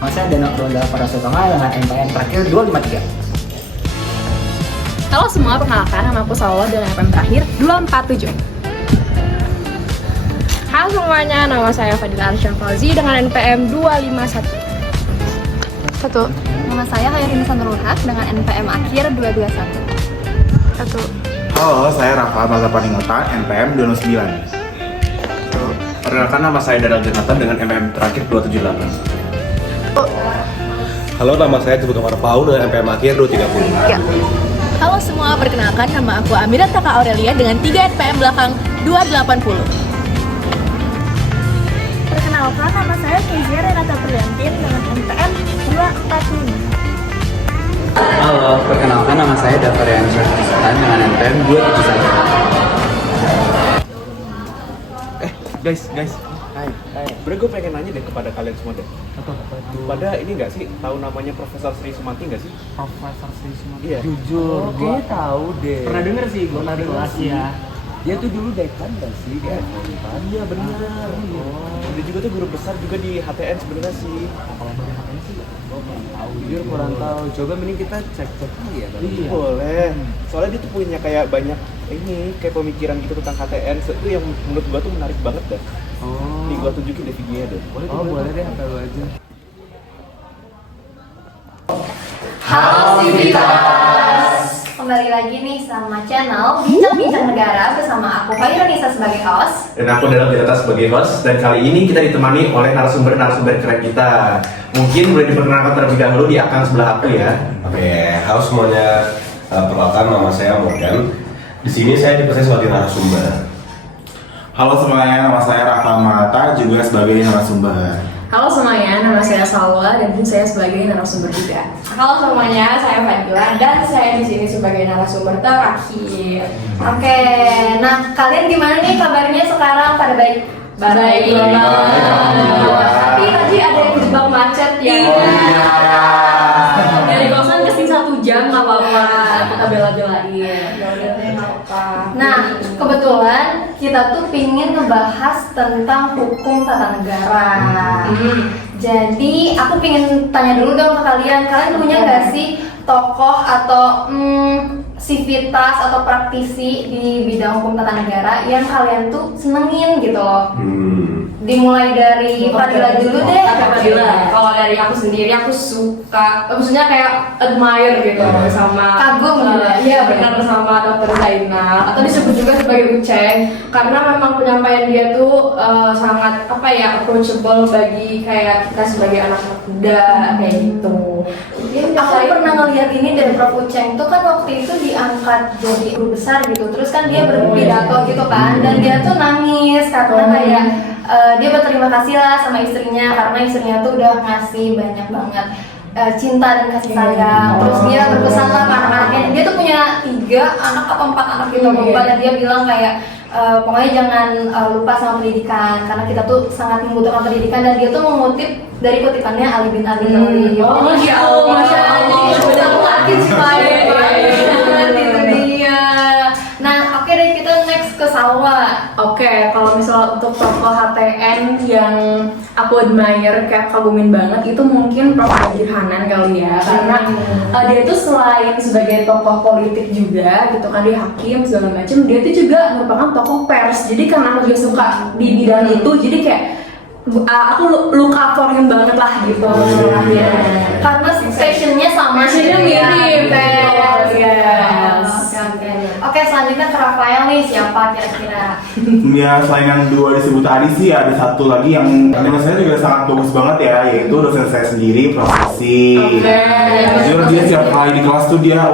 Nama saya Danang Ronda Parasutama dengan NPM terakhir 253. Halo semua, perkenalkan nama aku Salwa dengan NPM terakhir 247. Halo semuanya, nama saya Fadila Arsyam Fauzi dengan NPM 251. Nama saya Hayrin Sanurulhaq dengan NPM akhir 221. Halo, saya Rafa Mazapaningota, NPM 209. Perkenalkan, nama saya Daryl Jonathan dengan MPM terakhir 278. Halo, nama saya Teguh Marfau dengan MPM akhir 230. Halo semua, perkenalkan nama aku Amira Taka Aurelia dengan 3 NPM belakang 280. Perkenalkan, nama saya Kezia Renata Priyantin dengan NPM 245. Halo, perkenalkan nama saya Davarian Syarifisatan dengan NPM 271. Guys. Sebenernya gue pengen nanya deh kepada kalian semua deh. Pada ini nggak sih tahu namanya Profesor Sri Sumanti nggak sih? Profesor Sri Sumanti. Iya. Jujur, gue tahu deh. Pernah denger sih, gue pernah denger ya. Dia tuh dulu dekan gak sih? Iya benar. Dia juga tuh guru besar juga di HTN sebenarnya sih. Kalau dari HTN sih, gue kurang tahu. Jujur kurang tahu. Coba mending kita cek-cek kali ya. Iya. Boleh. Soalnya dia tuh punya kayak banyak kayak pemikiran gitu tentang HTN. Itu yang menurut gua tuh menarik banget dah. Oh. Nih gua tunjukin deh videonya deh. Boleh deh, tahu aja. Halo Sivitas, kembali lagi nih sama channel Bincang-Bincang Negara bersama aku Faironisa sebagai host. Dan aku dalam Tirta sebagai host. Dan kali ini kita ditemani oleh narasumber keren kita. Mungkin boleh diperkenalkan terlebih dahulu di akang sebelah aku ya. Oke, halo semuanya. Perkenalkan, nama saya Morgan. Di sini saya dipercaya sebagai narasumber. Halo semuanya, nama saya Rafa Mata juga sebagai narasumber. Halo semuanya, nama saya Salwa dan saya sebagai narasumber juga. Halo semuanya, saya Fadila dan saya di sini sebagai narasumber terakhir. Oke, nah kalian gimana nih kabarnya sekarang? Pada baik? Baik. Tapi tadi ada yang kejebak macet ya. Dari kosan ke sini 1 jam nggak apa-apa, kita bela-belain. Nah, kebetulan kita tuh pingin ngebahas tentang hukum tata negara. Jadi aku pingin tanya dulu dong ke kalian punya nggak sih tokoh atau sivitas atau praktisi di bidang hukum tata negara yang kalian tuh senengin gitu loh? Dimulai dari Fadila dulu deh. Fadila. Kalau dari aku sendiri, aku suka, maksudnya kayak admire gitu sama Kagum gitu ya? Iya benar, sama Dr. Zainal atau disebut juga sebagai Uceng, karena memang penyampaian dia tuh sangat approachable bagi kayak kita sebagai anak muda kayak gitu. Aku pernah ngeliat ini dari Prof. Uceng tuh kan waktu itu diangkat jadi guru besar gitu, terus kan dia berpidato gitu kan, dan dia tuh nangis karena kayak dia berterima kasih lah sama istrinya karena istrinya tuh udah ngasih banyak banget cinta dan kasih sayang. Terus dia berpesan lah ke anak-anaknya, dia tuh punya 3 anak atau 4 anak gitu, dan dia bilang kayak pokoknya jangan lupa sama pendidikan karena kita tuh sangat membutuhkan pendidikan, dan dia tuh mengutip dari kutipannya Ali bin Abi Thalib. Oh, Masya Allah. Jadi aku nggak inspired banget itu dia. Nah, oke deh, kita next ke Salwa. Oke, kalau misal untuk tokoh HTN yang aku admire, kayak kagumin banget, itu mungkin Prof. Hajir Hanan kali ya, karena dia tuh selain sebagai tokoh politik juga gitu kan, dia hakim segala macam, dia tuh juga merupakan tokoh pers. Jadi karena aku juga suka di bidang itu, jadi kayak aku look up for him banget lah gitu. Karena passionnya sama sih, mirip. Yes. Oke, selanjutnya ke Rafael nih, siapa kira-kira? Ya selain yang 2 disebut tadi sih ada satu lagi yang menurut saya juga sangat bagus banget ya, yaitu dosen saya sendiri, Prof. Osi. Jujur dia setiap kali di kelas tuh dia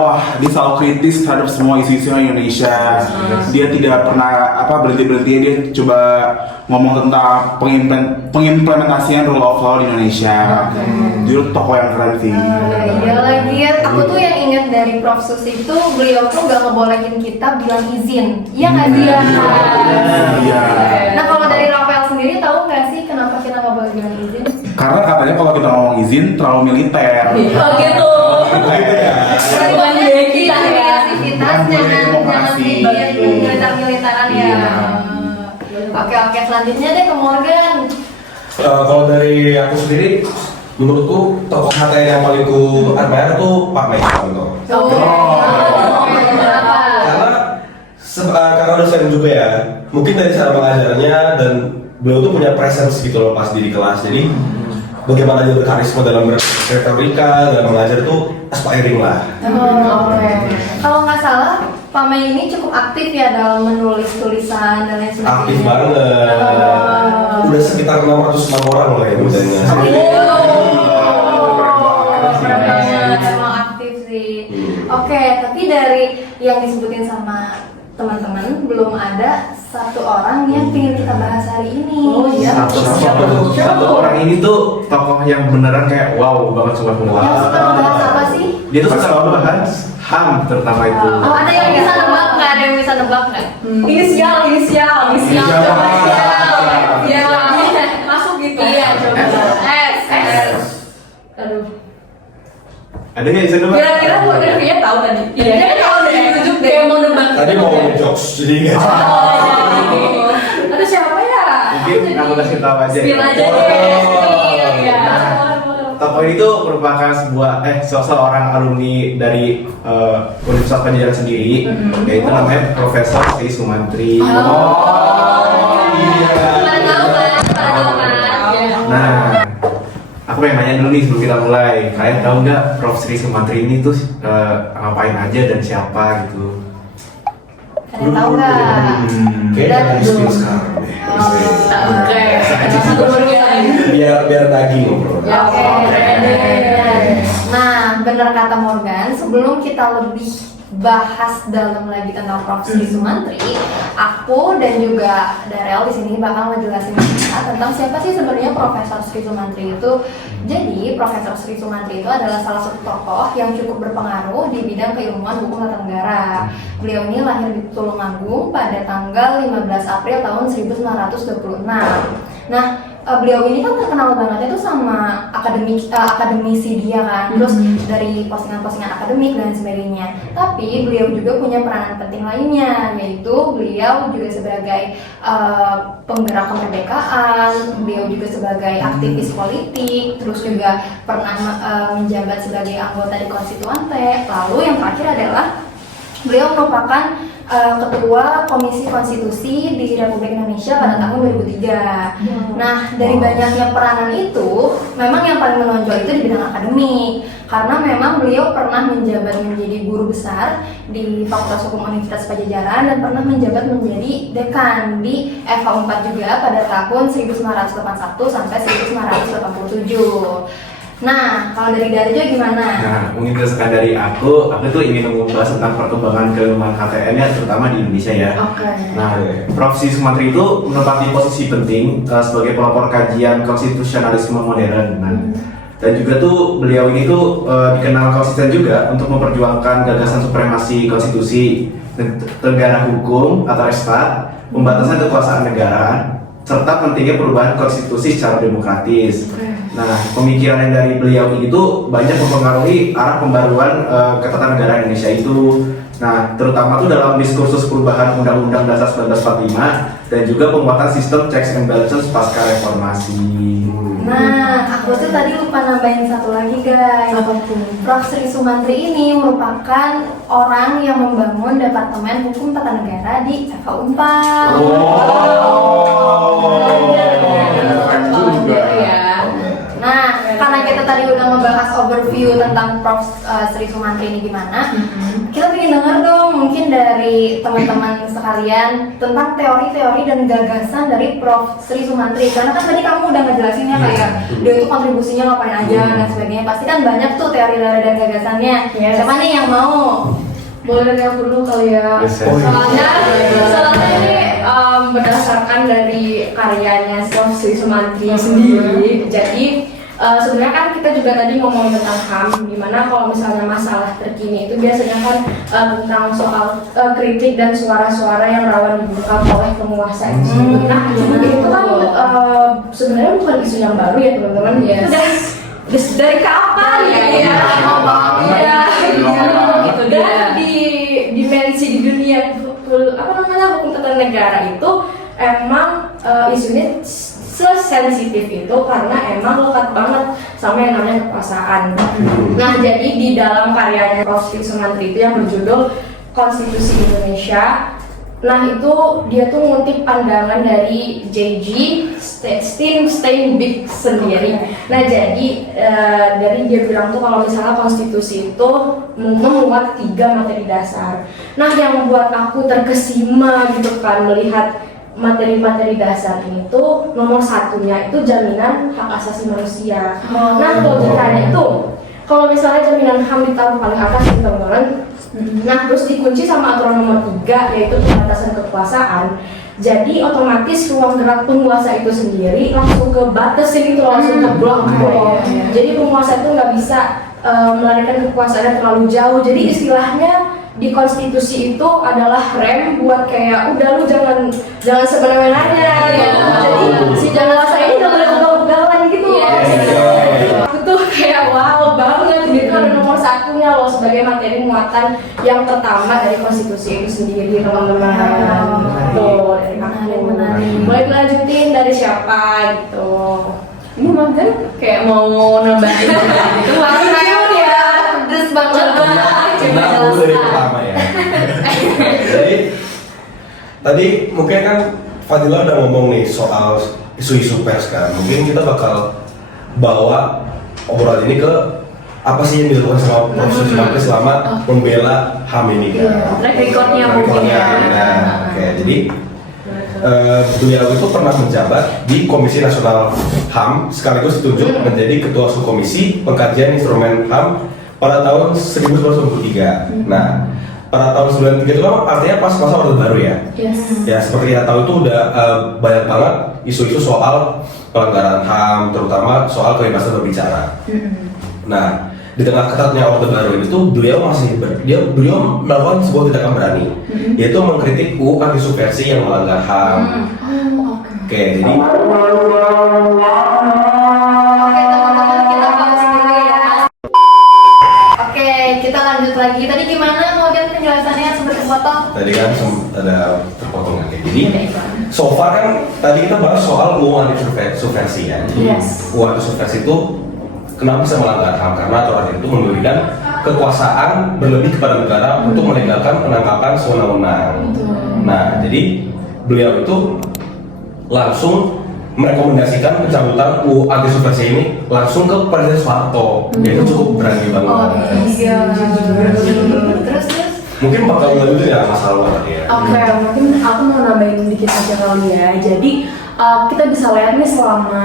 selalu kritis terhadap semua isu-isu Indonesia. Dia tidak pernah berhenti dia coba ngomong tentang pengimplementasian rule of law di Indonesia. Jujur tokoh yang keren sih. Iya lagi ya, aku tuh yang ingat dari Prof. Susi itu beliau tuh gak ngebolehin kita bilang izin. Iya nggak sih? Iya. Nah, kalau dari Rafael sendiri tahu nggak sih kenapa kita nggak boleh bilang izin? Karena katanya kalau kita ngomong izin terlalu militer. Oh gitu. Kita kreativitas, jangan militer-militeran ya. Oke, selanjutnya deh ke Morgan. Kalau dari aku sendiri, Menurutku tokoh HTN yang paling ku admire tuh Pak Maisanto. Karena dosen juga ya, mungkin dari cara mengajarnya dan beliau tuh punya presence gitu loh pas di kelas. Jadi bagaimana dia berkarisma dalam berretorika, dalam mengajar tuh aspiring lah. Oke. Kalau nggak salah, Pak Mei ini cukup aktif ya dalam menulis tulisan dan lain sebagainya. Aktif banget. Udah sekitar 606 orang loh ya dosennya. Emang aktif sih. Oke, tapi dari yang disebutin sama teman-teman belum ada satu orang yang ingin kita bahas hari ini. Oh iya. Satu orang ini tuh tokoh yang beneran kayak wow banget suka Yang suka membahas apa sih? Dia tuh suka membahas HAM terutama itu. Oh, ada yang bisa nebak nggak? Ada yang bisa nebak nggak? Inisial. Coba ya. Masuk gitu. Iya, coba. S. Aduh. Ada nggak bisa nebak? Kira-kira buat Devia tahu tadi. Iya. Dia kan kalau dari tunjuk dia mau nebak. Tadi mau ngejokes jadi nggak. Aduh siapa ya? Mungkin aku kasih tahu aja. Spill aja deh. Tokoh ini tuh merupakan seseorang alumni dari Universitas Padjadjaran sendiri, yaitu namanya Profesor Sri Sumantri. Nah, aku pengen nanya dulu nih sebelum kita mulai. Kalian tahu nggak Prof Sri Sumantri ini tuh ngapain aja dan siapa gitu? Kalian tahu nggak? Kayaknya dari spill sekarang deh. Oke. Biar daging ngobrol. Oke. Nah, benar kata Morgan, sebelum kita lebih bahas dalam lagi tentang Prof Sri Sumantri, aku dan juga Darel di sini bakal ngejelasin kita tentang siapa sih sebenarnya Profesor Sri Sumantri itu. Jadi, Profesor Sri Sumantri itu adalah salah satu tokoh yang cukup berpengaruh di bidang keilmuan hukum tata negara. Beliau ini lahir di Tulungagung pada tanggal 15 April tahun 1926. Nah, beliau ini kan terkenal banget itu sama akademisi dia kan, terus dari postingan-postingan akademik dan sebagainya. Tapi beliau juga punya peranan penting lainnya, yaitu beliau juga sebagai penggerak kemerdekaan, beliau juga sebagai aktivis politik, terus juga pernah menjabat sebagai anggota di Konstituante. Lalu yang terakhir adalah beliau merupakan Ketua Komisi Konstitusi di Republik Indonesia pada tahun 2003. Nah, dari banyaknya peranan itu, memang yang paling menonjol itu di bidang akademik, karena memang beliau pernah menjabat menjadi guru besar di Fakultas Hukum Universitas Padjadjaran dan pernah menjabat menjadi dekan di FH 4 juga pada tahun 1981 sampai 1987. Nah, kalau dari Darjo gimana? Nah, mungkin berdasarkan dari aku tuh ingin membahas tentang perkembangan keilmuan HTN-nya terutama di Indonesia ya. Oke. Nah, Prof Sri Sumantri itu menempati posisi penting sebagai pelopor kajian konstitusionalisme modern. Nah, dan juga tuh beliau ini tuh dikenal konsisten juga untuk memperjuangkan gagasan supremasi konstitusi, negara hukum atau restat, pembatasan kekuasaan negara, serta pentingnya perubahan konstitusi secara demokratis. Nah, pemikiran yang dari beliau ini tuh banyak mempengaruhi arah pembaruan ketatanegaraan Indonesia itu. Nah, terutama tuh dalam diskursus perubahan Undang-Undang Dasar 1945 dan juga pembuatan sistem checks and balances pasca reformasi. Nah, aku tuh tadi lupa nambahin satu lagi guys. Prof Sri Sumantri ini merupakan orang yang membangun Departemen Hukum Tata Negara di FH 4. Nah, karena kita tadi udah membahas overview tentang Prof Sri Sumantri ini gimana, kita pengen dengar dong mungkin dari teman-teman sekalian tentang teori-teori dan gagasan dari Prof Sri Sumantri. Karena kan tadi kamu udah ngejelasinnya kayak dia itu kontribusinya ngapain aja dan sebagainya. Pasti kan banyak tuh teori-teori dan gagasannya. Siapa nih yang mau? Boleh dari aku dulu kali ya. Soalnya ini berdasarkan dari karyanya Prof Sri Sumantri sendiri. Jadi sebenarnya kan kita juga tadi ngomongin tentang HAM, dimana kalau misalnya masalah terkini itu biasanya kan tentang soal kritik dan suara-suara yang rawan dibungkam oleh penguasa itu. Nah, itu kan sebenarnya bukan isu yang baru ya teman-teman. Itu dari kapan ya? Gitu. Dan di dimensi di dunia hukum tata negara itu emang isunya sensitif itu karena emang lekat banget sama yang namanya kekuasaan. Nah, jadi di dalam karyanya Prof. Sumantri itu yang berjudul Konstitusi Indonesia, nah itu dia tuh ngutip pandangan dari J.G. Steinbeck sendiri. Nah jadi dari dia bilang tuh kalau misalnya konstitusi itu memuat 3 materi dasar. Nah yang membuat aku terkesima gitu kan melihat materi-materi dasar ini tuh nomor 1-nya itu jaminan hak asasi manusia. Nah logikanya itu kalau misalnya jaminan HAM ditaruh paling atas gitu kan. Nah, terus dikunci sama aturan nomor 3 yaitu pembatasan kekuasaan. Jadi otomatis ruang gerak penguasa itu sendiri langsung ke batasin itu langsung ke blok gitu. Jadi penguasa itu nggak bisa melarikan kekuasaannya terlalu jauh. Jadi istilahnya di konstitusi itu adalah rem buat kayak udah lu jangan sebenarnya jadi si penguasa ini nggak boleh ugal-ugalan gitu. Aku tuh kayak wow banget gitu ada nomor 1-nya loh sebagai materi muatan yang pertama dari konstitusi itu sendiri teman-teman. Tuh dari aku. Boleh dilanjutin dari siapa gitu. Ini Magan kayak mau nambahin gitu. Waduh ya, pedes banget. Nah, aku dari pertama ya. Jadi tadi mungkin kan Fadila udah ngomong nih soal isu-isu pers kan. Mungkin kita bakal bawa obrolan ini ke apa sih yang dilakukan sama Prof. Sumantri selama membela HAM ini kan. Track recordnya mungkin ya. Nah, oke, jadi beliau itu pernah menjabat di Komisi Nasional HAM sekaligus ditunjuk menjadi Ketua Subkomisi Pengkajian Instrumen HAM pada tahun 1993. Nah, pada tahun 93 itu kan artinya pas masa Orde Baru ya. Ya seperti kita tahu itu udah banyak banget isu-isu soal pelanggaran HAM, terutama soal kebebasan berbicara. Nah, di tengah ketatnya Orde Baru itu beliau melakukan sebuah tindakan berani, yaitu mengkritik UU anti subversi yang melanggar HAM. Oke, jadi kita lanjut lagi. Tadi gimana kemudian penjelasannya seperti potong? tadi kan ada terpotong kayak jadi so far kan tadi kita bahas soal UU anti subversi ya. UU anti subversi itu kenapa bisa melanggar HAM? Karena aturan itu memberikan kekuasaan berlebih kepada negara untuk melegalkan penangkapan sewenang-wenang. Nah, jadi beliau itu langsung merekomendasikan pencabutan UU anti subversi ini langsung ke Presiden Soeharto. Dia itu cukup berani banget. Terus Mungkin bakal lanjutin ya masalah tadi ya. Oke, mungkin aku mau nambahin dikit aja kali ya. Jadi kita bisa lihat nih selama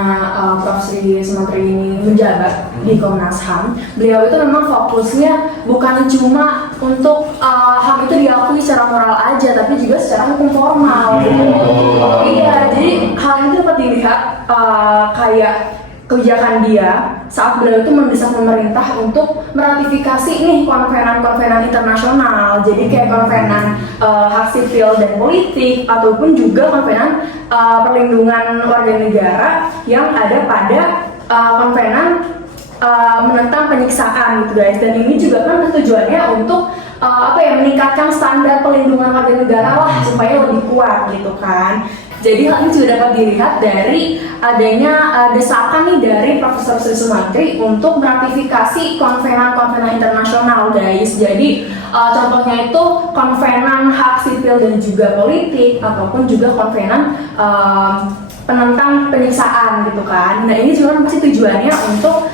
Prof. Sumantri ini menjabat di Komnas HAM, beliau itu memang fokusnya bukan cuma untuk HAM itu diakui secara moral aja, tapi juga secara hukum formal. Iya, jadi hal itu dapat dilihat kayak kebijakan dia saat beliau itu mendesak pemerintah untuk meratifikasi nih konvenan-konvenan internasional. Jadi kayak konvenan hak sipil dan politik ataupun juga konvenan perlindungan warga negara yang ada pada konvenan menentang penyiksaan gitu guys. Dan ini juga kan tujuannya untuk meningkatkan standar perlindungan warga negara lah supaya lebih kuat gitu kan. Jadi hal ini juga dapat dilihat dari adanya desakan nih dari Profesor Sri Sumantri untuk meratifikasi konvenan-konvenan internasional guys. Jadi contohnya itu konvenan hak sipil dan juga politik ataupun juga konvenan penentang penyiksaan gitu kan. Nah ini juga pasti tujuannya untuk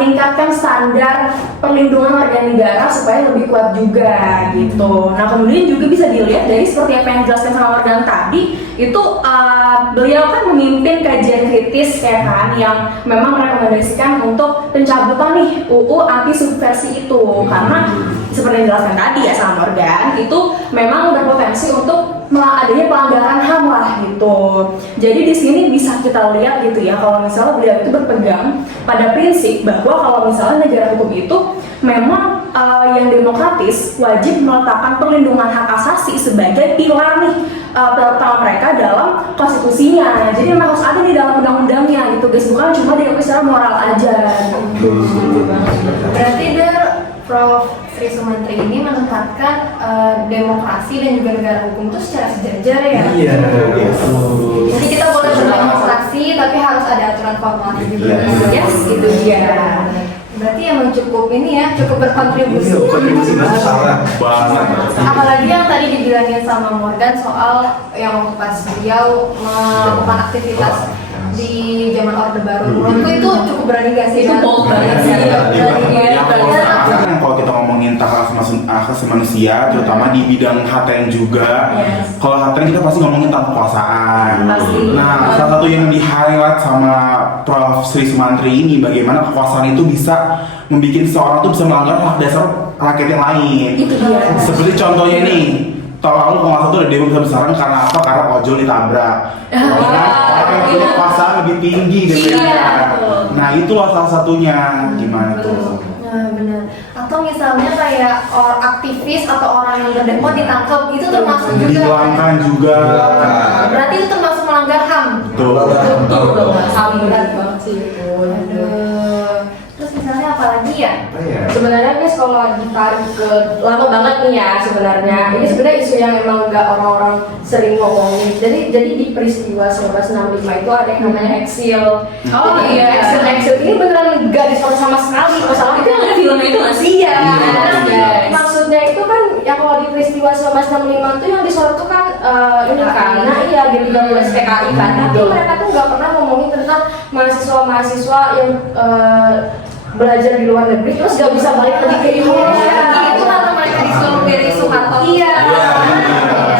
meningkatkan standar perlindungan warga negara supaya lebih kuat juga gitu. Nah kemudian juga bisa dilihat dari seperti apa yang dijelaskan sama Morgan tadi, itu beliau kan memimpin kajian kritis ya kan, yang memang merekomendasikan untuk pencabutan nih UU anti subversi itu, karena seperti yang dijelaskan tadi ya sama Morgan, itu memang berpotensi untuk adanya pelanggaran HAM lah gitu. Jadi di sini bisa kita lihat gitu ya, kalau misalnya beliau itu berpegang pada prinsip bahwa kalau misalnya negara hukum itu memang yang demokratis wajib meletakkan perlindungan hak asasi sebagai pilar nih pertama mereka dalam konstitusinya. Jadi memang harus ada di dalam undang-undangnya gitu guys, bukan cuma diakui secara moral aja gitu. berarti Prof. Sri Sumantri ini menempatkan demokrasi dan juga negara hukum itu secara sejajar ya. Iya. Jadi kita boleh berdemokrasi tapi harus ada aturan formasi juga. Yes, itu dia. Berarti emang cukup ini ya, cukup berkontribusi. Iya, kontribusi besar banget. Apalagi yang tadi dibilangin sama Morgan soal yang waktu pas beliau melakukan aktivitas di zaman Orde Baru. Menurutku itu cukup berani gak sih? Itu bold banget sih. Kalau kita ngomongin hak asasi manusia, terutama di bidang HTN juga. Kalau HTN kita pasti ngomongin tentang kekuasaan. Nah, salah satu yang di-highlight sama Prof. Sri Sumantri ini, bagaimana kekuasaan itu bisa membuat seorang tuh bisa melanggar hak dasar rakyat yang lain. Seperti contohnya nih, tahun lalu kalau nggak salah tuh ada demo besar-besaran karena apa? Karena ojol ditabrak. Karena kekuasaan lebih tinggi daripada. Nah, itulah salah satunya. Gimana tuh? Nah, benar. Atau misalnya kayak aktivis atau orang yang berdemo ditangkap, itu termasuk juga. Dipulangkan juga. Berarti itu termasuk melanggar HAM. Betul. Sama berat banget sih itu. Terus misalnya apa lagi ya? Sebenarnya guys, kalau ditarik ke lama banget nih ya sebenarnya. Ini sebenarnya isu yang emang nggak orang-orang sering ngomongin. Jadi di peristiwa 1965 itu ada yang namanya eksil. Oh iya, eksil ini beneran nggak disorot sama sekali. Masalah itu yang ada filmnya itu nggak sih? Iya. Maksudnya itu kan ya kalau di peristiwa 1965 itu yang disorot tuh kan ini kan, nah iya G13 PKI kan. Tapi mereka tuh nggak pernah ngomongin tentang mahasiswa yang belajar di luar negeri terus gak bisa balik lagi ke Indonesia. Itu karena mereka disuruh dari Soeharto. Iya.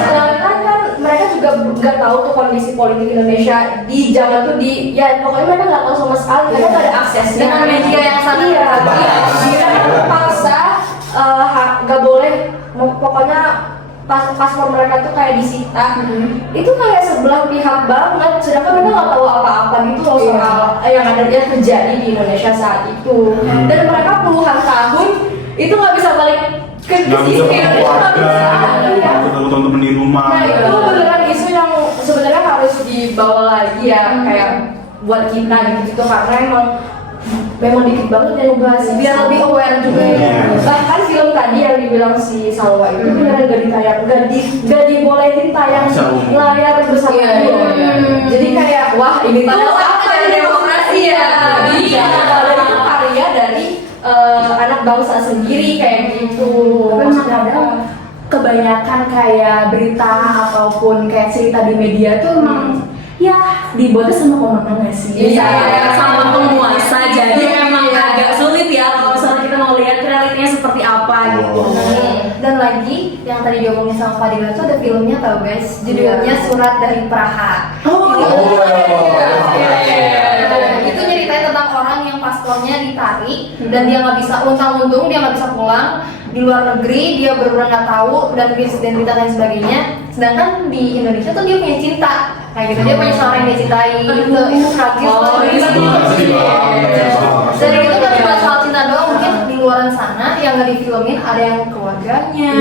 Sedangkan kan mereka juga gak tahu tuh kondisi politik Indonesia di zaman tuh ya pokoknya mereka gak tahu sama sekali. Mereka gak ada aksesnya dengan media yang sangat Mereka terpaksa gak boleh pokoknya paspor mereka tuh kayak disita. Itu kayak sebelah pihak banget, sedangkan mereka nggak tahu apa-apa gitu loh soal yang ada yang terjadi di Indonesia saat itu. Dan mereka puluhan tahun itu nggak bisa balik ke sini, nggak bisa teman-teman di rumah. Nah itu beneran isu yang sebenarnya harus dibawa lagi ya, kayak buat kita gitu karena memang dikit banget yang bahas biar lebih aware juga ya. Bahkan film tadi yang dibilang si Salwa itu beneran gak ditayang, gak dibolehin tayang layar bersama Jadi kayak wah ini tuh apa ya demokrasi ya? Iya. Padahal itu karya dari anak bangsa sendiri kayak gitu. Memang ada kebanyakan kayak berita ataupun kayak cerita di media tuh emang ya dibuatnya sama pemenang nggak sih? Iya, sama penguasa. Jadi emang agak sulit ya kalau misalnya kita mau lihat realitanya seperti apa gitu. Dan lagi yang tadi diomongin sama Fadila itu ada filmnya tau guys, judulnya Surat dari Praha. Itu nyeritain tentang orang yang paspornya ditarik dan dia nggak bisa untung-untung dia nggak bisa pulang di luar negeri, dia benar-benar nggak tahu dan krisis identitas dan sebagainya. Sedangkan di Indonesia tuh dia punya cinta kayak gitu, dia punya seorang yang dia cintai. Itu tragis dari itu kan cuma soal cinta doang, mungkin di luar sana yang nggak difilmin ada yang keluarganya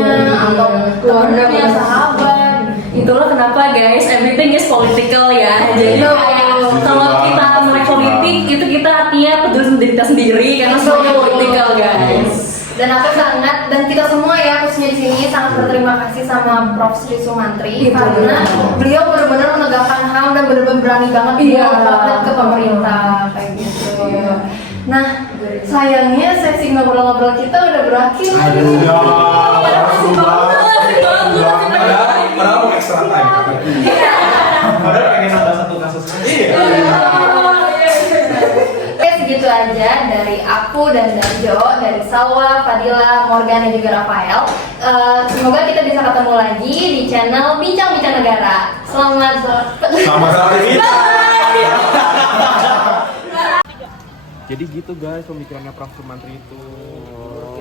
atau keluarganya sahabat. Itulah kenapa guys, everything is political ya. Jadi kalau kita melek politik itu kita artinya peduli sama diri kita sendiri karena semuanya political guys. Dan aku sangat, dan kita semua ya khususnya di sini sangat berterima kasih sama Prof. Sri Sumantri karena beliau benar-benar menegakkan HAM dan benar-benar berani banget banget ke pemerintah kayak gitu. Nah, sayangnya sesi ngobrol-ngobrol kita udah berakhir. Padahal mau extra time. Padahal pengen nambah satu kasus lagi. Oke, segitu aja dari aku dan dari Jo, dari Salwa, Fadila, Morgan dan juga Rafael. Semoga kita bisa ketemu lagi di channel Bincang-Bincang Negara. Selamat Sama-sama. Jadi gitu guys pemikirannya Prof. Sumantri itu.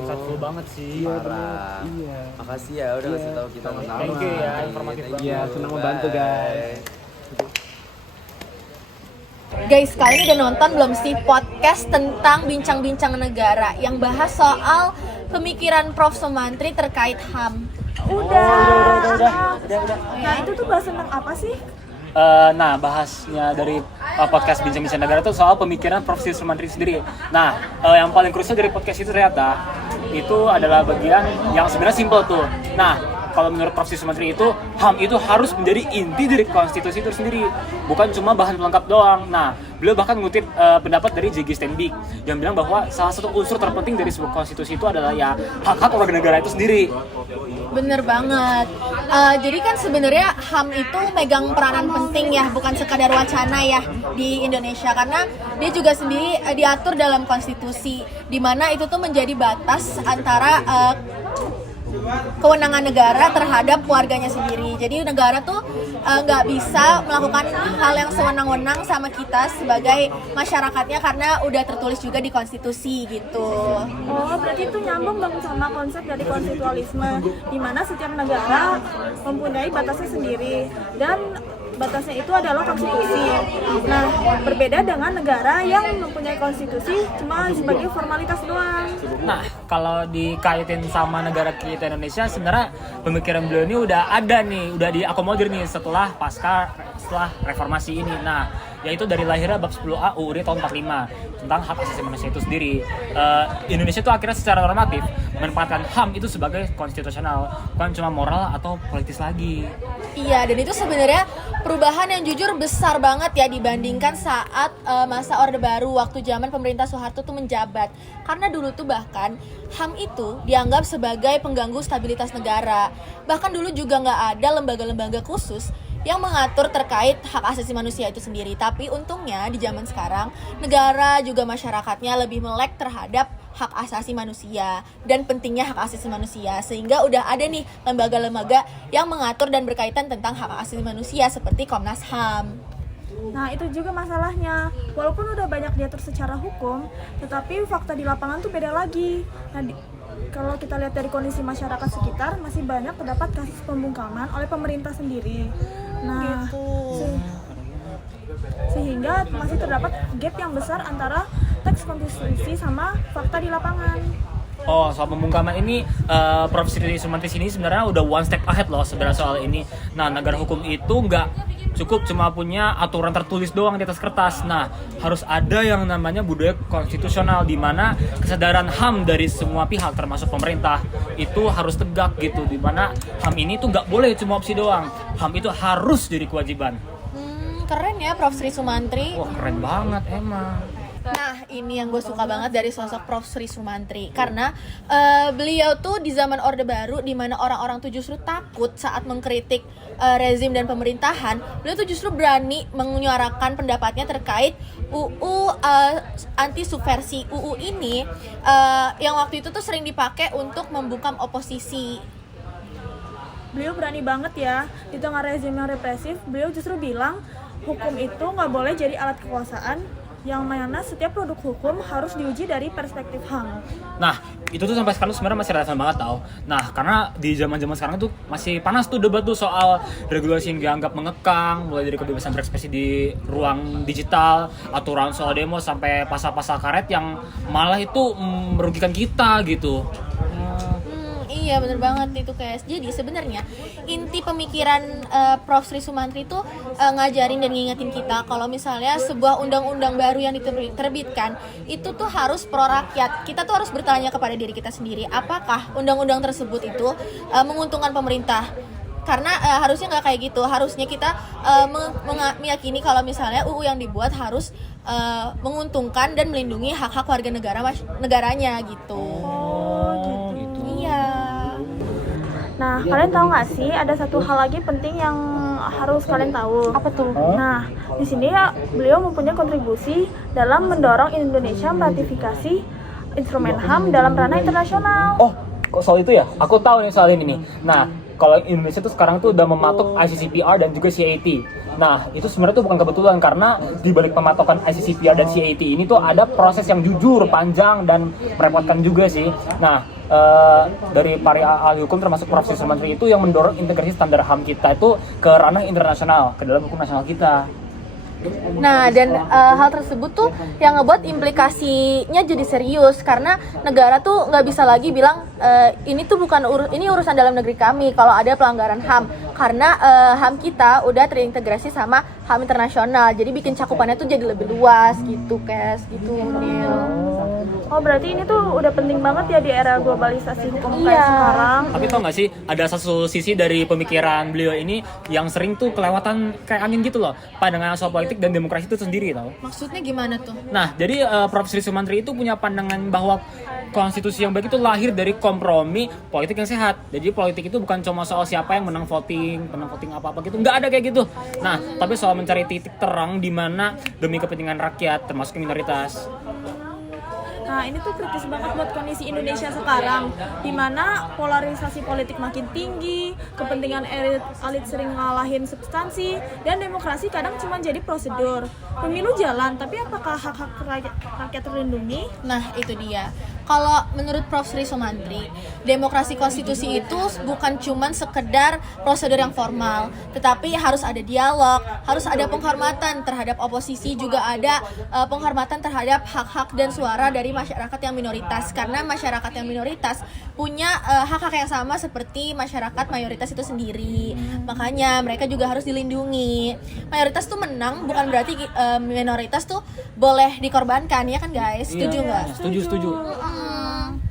Insightful banget sih. Parah. Iya. Makasih ya udah ngasih tahu kita. Thank you ya, informatif banget. Iya, senang membantu guys. Guys, kalian udah nonton belum sih podcast tentang Bincang-Bincang Negara yang bahas soal pemikiran Prof. Sumantri terkait HAM? Udah. Nah, itu tuh bahas tentang apa sih? Nah, bahasnya dari podcast Bincang-Bincang Negara itu soal pemikiran Prof. Sumantri sendiri. Nah, yang paling krusial dari podcast itu ternyata itu adalah bagian yang sebenarnya simpel tuh. Nah, kalau menurut Prof. Sumantri itu, HAM itu harus menjadi inti dari konstitusi itu sendiri, bukan cuma bahan pelengkap doang. Nah, beliau bahkan mengutip pendapat dari J.G. Stenbeek yang bilang bahwa salah satu unsur terpenting dari sebuah konstitusi itu adalah ya hak-hak warga negara itu sendiri. Bener banget. Jadi kan sebenarnya HAM itu megang peranan penting ya, bukan sekadar wacana ya di Indonesia, karena dia juga sendiri diatur dalam konstitusi, di mana itu tuh menjadi batas antara kewenangan negara terhadap warganya sendiri. Jadi negara tuh nggak bisa melakukan hal yang sewenang-wenang sama kita sebagai masyarakatnya karena udah tertulis juga di konstitusi gitu. Oh, berarti itu nyambung dong sama konsep dari konstitualisme, di mana setiap negara mempunyai batasnya sendiri dan batasnya itu adalah konstitusi. Nah, berbeda dengan negara yang mempunyai konstitusi cuma sebagai formalitas doang. Nah, kalau dikaitin sama negara kita Indonesia, sebenarnya pemikiran beliau ini udah ada nih, udah diakomodir nih setelah reformasi ini. Nah, yaitu dari lahirnya bab 10A UUD tahun 45 tentang hak asasi manusia itu sendiri. Indonesia itu akhirnya secara normatif menempatkan HAM itu sebagai konstitusional, bukan cuma moral atau politis lagi. Iya, dan itu sebenarnya perubahan yang jujur besar banget ya dibandingkan saat masa Orde Baru waktu zaman pemerintah Soeharto tuh menjabat. Karena dulu tuh bahkan HAM itu dianggap sebagai pengganggu stabilitas negara. Bahkan dulu juga nggak ada lembaga-lembaga khusus yang mengatur terkait hak asasi manusia itu sendiri. Tapi untungnya di zaman sekarang negara juga masyarakatnya lebih melek terhadap hak asasi manusia dan pentingnya hak asasi manusia, sehingga udah ada nih lembaga-lembaga yang mengatur dan berkaitan tentang hak asasi manusia seperti Komnas HAM. Nah, itu juga masalahnya. Walaupun udah banyak diatur secara hukum, tetapi fakta di lapangan tuh beda lagi. Nah, kalau kita lihat dari kondisi masyarakat sekitar, masih banyak terdapat kasus pembungkaman oleh pemerintah sendiri. Nah, sehingga masih terdapat gap yang besar antara teks konstitusi sama fakta di lapangan. Oh, soal pembungkaman ini, Prof. Sumantri sini sebenarnya udah one step ahead loh sebenarnya soal ini. Nah, negara hukum itu nggak cukup cuma punya aturan tertulis doang di atas kertas. Nah, harus ada yang namanya budaya konstitusional, di mana kesadaran HAM dari semua pihak termasuk pemerintah itu harus tegak gitu, di mana HAM ini tuh nggak boleh cuma opsi doang. HAM itu harus jadi kewajiban. Keren ya Prof. Sri Sumantri. Wah, keren banget emang. Nah, ini yang gue suka banget dari sosok Prof. Sri Sumantri, karena beliau tuh di zaman Orde Baru, di mana orang-orang tuh justru takut saat mengkritik rezim dan pemerintahan, beliau tuh justru berani menyuarakan pendapatnya terkait UU anti subversi. UU ini yang waktu itu tuh sering dipakai untuk membungkam oposisi. Beliau berani banget ya, di tengah rezim yang represif, beliau justru bilang hukum itu nggak boleh jadi alat kekuasaan, yang mana setiap produk hukum harus diuji dari perspektif HAM. Nah, itu tuh sampai sekarang sebenarnya masih relevan banget tau. Nah, karena di zaman-zaman sekarang tuh masih panas tuh debat tuh soal regulasi yang dianggap mengekang, mulai dari kebebasan berekspresi di ruang digital, aturan soal demo, sampai pasal-pasal karet yang malah itu merugikan kita gitu. Iya, bener banget itu guys. Jadi sebenarnya inti pemikiran Prof. Sri Sumantri itu ngajarin dan ngingetin kita kalau misalnya sebuah undang-undang baru yang diterbitkan itu tuh harus pro rakyat. Kita tuh harus bertanya kepada diri kita sendiri, apakah undang-undang tersebut itu menguntungkan pemerintah? Karena harusnya nggak kayak gitu. Harusnya kita meyakini kalau misalnya UU yang dibuat harus menguntungkan dan melindungi hak-hak warga negaranya gitu. Nah, kalian tahu nggak sih ada satu hal lagi penting yang harus kalian tahu? Apa tuh? Nah, di sini ya beliau mempunyai kontribusi dalam mendorong Indonesia meratifikasi instrumen HAM dalam ranah internasional. Oh, kok soal itu ya? Aku tahu nih soal ini nih. Nah, kalau Indonesia tuh sekarang tuh udah mematok ICCPR dan juga CAT. Nah, itu sebenarnya tuh bukan kebetulan, karena di balik pematokan ICCPR dan CAT ini tuh ada proses yang jujur, panjang, dan merepotkan juga sih. Nah, dari para ahli hukum termasuk Prof. Sri Sumantri itu yang mendorong integrasi standar HAM kita itu ke ranah internasional, ke dalam hukum nasional kita. Nah, dan hal tersebut tuh yang ngebuat implikasinya jadi serius, karena negara tuh nggak bisa lagi bilang ini tuh bukan ini urusan dalam negeri kami kalau ada pelanggaran HAM, karena HAM kita udah terintegrasi sama HAM internasional, jadi bikin cakupannya tuh jadi lebih luas gitu, Kes, gitu Nil. Oh berarti ini tuh udah penting banget ya di era globalisasi hukum kayak sekarang. Tapi tau gak sih, ada satu sisi dari pemikiran beliau ini yang sering tuh kelewatan kayak angin gitu loh, pandangan soal politik dan demokrasi itu sendiri tau. Maksudnya gimana tuh? Nah, jadi Prof. Sri Sumantri itu punya pandangan bahwa konstitusi yang baik itu lahir dari kompromi politik yang sehat. Jadi politik itu bukan cuma soal siapa yang menang voting apa-apa gitu. Nggak ada kayak gitu. Nah, tapi soal mencari titik terang di mana demi kepentingan rakyat, termasuk minoritas. Nah ini tuh kritis banget buat kondisi Indonesia sekarang, di mana polarisasi politik makin tinggi, kepentingan elit sering ngalahin substansi, dan demokrasi kadang cuma jadi prosedur. Pemilu jalan, tapi apakah hak-hak rakyat terlindungi? Nah itu dia. Kalau menurut Prof. Sri Sumantri, demokrasi konstitusi itu bukan cuman sekedar prosedur yang formal, tetapi harus ada dialog, harus ada penghormatan terhadap oposisi, juga ada penghormatan terhadap hak-hak dan suara dari masyarakat yang minoritas, karena masyarakat yang minoritas punya hak-hak yang sama seperti masyarakat mayoritas itu sendiri. Makanya mereka juga harus dilindungi. Mayoritas tuh menang bukan berarti minoritas tuh boleh dikorbankan, ya kan guys? Setuju nggak? Setuju.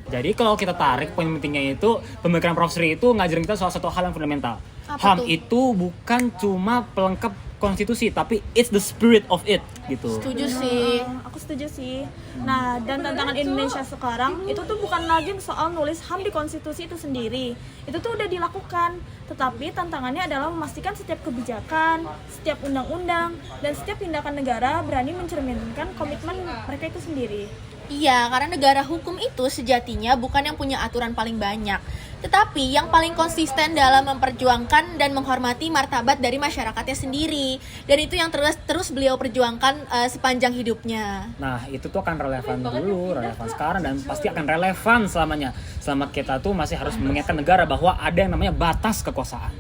Jadi kalau kita tarik poin pentingnya itu, pemikiran Prof. Sri itu ngajarin kita soal satu hal yang fundamental. HAM itu bukan cuma pelengkap konstitusi, tapi it's the spirit of it gitu. Setuju sih. Aku setuju sih. Nah, dan tantangan Indonesia sekarang itu tuh bukan lagi soal nulis HAM di konstitusi itu sendiri. Itu tuh udah dilakukan. Tetapi tantangannya adalah memastikan setiap kebijakan, setiap undang-undang, dan setiap tindakan negara berani mencerminkan komitmen mereka itu sendiri. Iya, karena negara hukum itu sejatinya bukan yang punya aturan paling banyak, tetapi yang paling konsisten dalam memperjuangkan dan menghormati martabat dari masyarakatnya sendiri. Dan itu yang terus beliau perjuangkan sepanjang hidupnya. Nah, itu tuh akan relevan dulu, relevan sekarang, dan pasti akan relevan selamanya. Selama kita tuh masih harus mengingatkan negara bahwa ada yang namanya batas kekuasaan.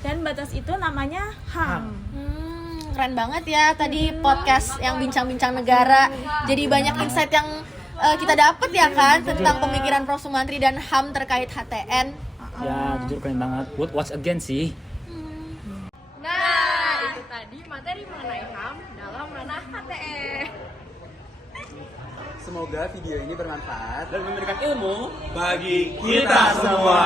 Dan batas itu namanya HAM. Keren banget ya tadi podcast yang bincang-bincang negara. Jadi banyak insight yang kita dapat ya kan tentang pemikiran Prof. Sumantri dan HAM terkait HTN. Ya, jujur keren banget. Buat watch again sih. Nah, itu tadi materi mengenai HAM dalam ranah HTN. Semoga video ini bermanfaat dan memberikan ilmu bagi kita semua.